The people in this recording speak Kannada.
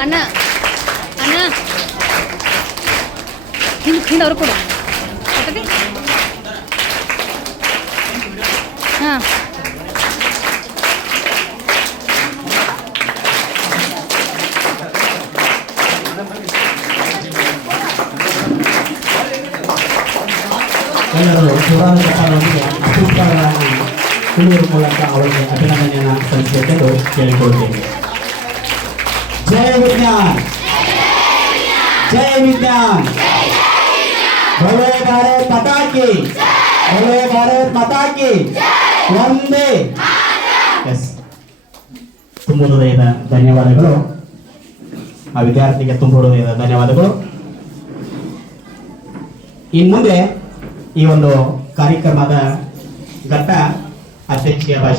ಅಣ್ಣ ಅಣ್ಣ ಹಿಂದೆ ಹಿಂದೆ ಅವ್ರು ಕೊಡು. ಹಾಂ. ಎಲ್ಲರೂ ಕುಣಿಯುವ ಮೂಲಕ ಅವರಿಗೆ ಅಭಿನಂದನೆಯನ್ನು ಸಲ್ಲಿಸಬೇಕೆಂದು ಜಯ ವಿಜ್ಞಾನ್ ಜಯ ವಿಜ್ಞಾನ್ ಭವ್ಯ ಭಾರತ್ ಮಾತಾ ಕಿ ಭವ್ಯ ಭಾರತ್ ಮಾತಾ ಕಿ ಒಂದೇ ತುಂಬ ಧನ್ಯವಾದಗಳು ಆ ವಿದ್ಯಾರ್ಥಿಗೆ ತುಂಬ ಧನ್ಯವಾದಗಳು ಇನ್ನು ಮುಂದೆ ಈ ಒಂದು ಕಾರ್ಯಕ್ರಮದ ಘಟ್ಟ ಅಧ್ಯಕ್ಷೀಯ ಭಾಷಣ